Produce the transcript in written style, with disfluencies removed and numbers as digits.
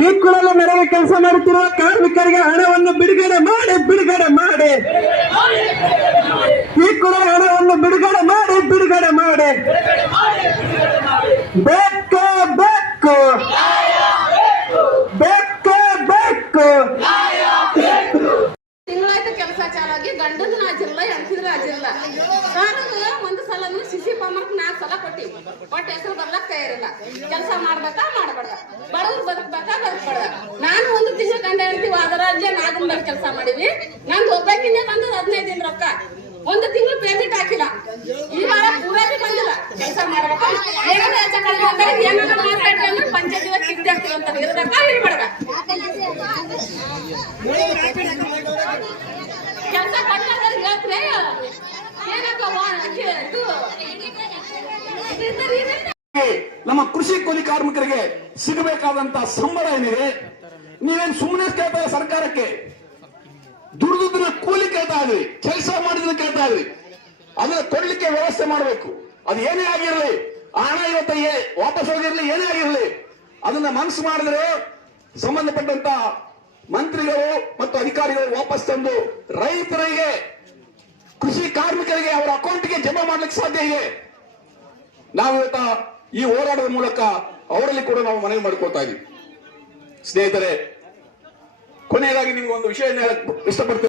ವೀಕ್ಗಳಲ್ಲಿ ಮೆರಗಿ ಕೆಲಸ ಮಾಡುತ್ತಿರುವ ಕಾರ್ಮಿಕರಿಗೆ ಹಣವನ್ನು ಬಿಡುಗಡೆ ಮಾಡಿ ವೀಕ್ಗಳಲ್ಲಿ ಹಣವನ್ನು ಬಿಡುಗಡೆ ಮಾಡಿ ಬೇಕು ತಿಂಗಳಾಯ್ತು ಕೆಲಸ ಚಾಲಾಗಿ ಗಂಡದ ಹಾಜಿರಲ್ಲ ಹೆಣ್ತಿದ್ರು ಹಾಜಿರಲ್ಲ. ನಾನು ಒಂದು ಸಲ ಸಿಸಿ ಪಾಮರ್ಕ್ 4 ಸಲ ಕೊಟ್ಟು ಹೆಸರು ಬರ್ಲಕ್ ತಯಾರಿಲ್ಲ. ಕೆಲಸ ಮಾಡ್ಬೇಕಾ ಮಾಡಬಾರ್ದ, ಬಡವ್ರು ಬದುಕ್ಬೇಕಾ ಬದುಕ್ಬಾರ್ದ. ನಾನು ಒಂದು ತಿಂಗಳು ಗಂಡ ಹೆಣ್ತಿ ವಾದರಾಜ್ಯ ನಾಗನ ಕೆಲಸ ಮಾಡಿವಿ. ನಂದು ಒಬ್ಬಾಕಿನೇ ಬಂದದ 15 ದಿನ ರೊಕ್ಕ, ಒಂದು ತಿಂಗಳು ಪೇಮೆಂಟ್ ಹಾಕಿಲ್ಲ. ಈ ವಾರ ಪೂರಾಗಿ ಬಂದಿಲ್ಲ. ಕೆಲಸ ಮಾಡ್ಬೇಕಾ ಏನಾದ್ರು ಹೆಚ್ಚ ಕಡಿಮೆ ಅಂದ್ರೆ ಏನಾದ್ರು ಮಾತಾಡ್ರಿ ಅಂದ್ರೆ ಪಂಚಾಯತ್ ಕಿತ್ತಿ ಹಾಕ್ತೀವಿ ಅಂತ ಇರ್ಬೇಕಾ ಇರ್ಬಾರ್ದ. ಕೆಲಸ ಕೊಟ್ಟಾದ್ರೆ ಹೇಳ್ತ್ರೆ ನಮ್ಮ ಕೃಷಿ ಕೂಲಿ ಕಾರ್ಮಿಕರಿಗೆ ಸಿಗಬೇಕಾದಂತ ಸಂಬಳ ಏನಿದೆ, ನೀವೇನ್ ಸುಮ್ಮನೆ ಕೇಳ್ತಾ ಸರ್ಕಾರಕ್ಕೆ ದುಡಿದ ಕೂಲಿ ಕೇಳ್ತಾ ಇದ್ರಿ, ಕೆಲಸ ಮಾಡಿದ್ರೆ ಕೇಳ್ತಾ ಇದ್ರಿ. ಅದನ್ನ ಕೊಡ್ಲಿಕ್ಕೆ ವ್ಯವಸ್ಥೆ ಮಾಡಬೇಕು. ಅದು ಏನೇ ಆಗಿರಲಿ, ಹಣ ಇವತ್ತ ವಾಪಸ್ ಹೋಗಿರ್ಲಿ, ಏನೇ ಆಗಿರಲಿ, ಅದನ್ನ ಮನಸ್ಸು ಮಾಡಿದ್ರೆ ಸಂಬಂಧಪಟ್ಟಂತ ಮಂತ್ರಿಗಳು ಮತ್ತು ಅಧಿಕಾರಿಗಳು ವಾಪಸ್ ತಂದು ರೈತರಿಗೆ, ಕೃಷಿ ಕಾರ್ಮಿಕರಿಗೆ ಅವರ ಅಕೌಂಟ್ಗೆ ಜಮಾ ಮಾಡ್ಲಿಕ್ಕೆ ಸಾಧ್ಯ ಇದೆ. ನಾವಿವತ್ತ ಈ ಹೋರಾಟದ ಮೂಲಕ ಅವರಲ್ಲಿ ಕೂಡ ನಾವು ಮನವಿ ಮಾಡಿಕೊಳ್ತಾ ಇದ್ದೀವಿ. ಸ್ನೇಹಿತರೆ, ಕೊನೆಯದಾಗಿ ನಿಮ್ಗೆ ಒಂದು ವಿಷಯ ಹೇಳಕ್ ಇಷ್ಟಪಡ್ತೀನಿ.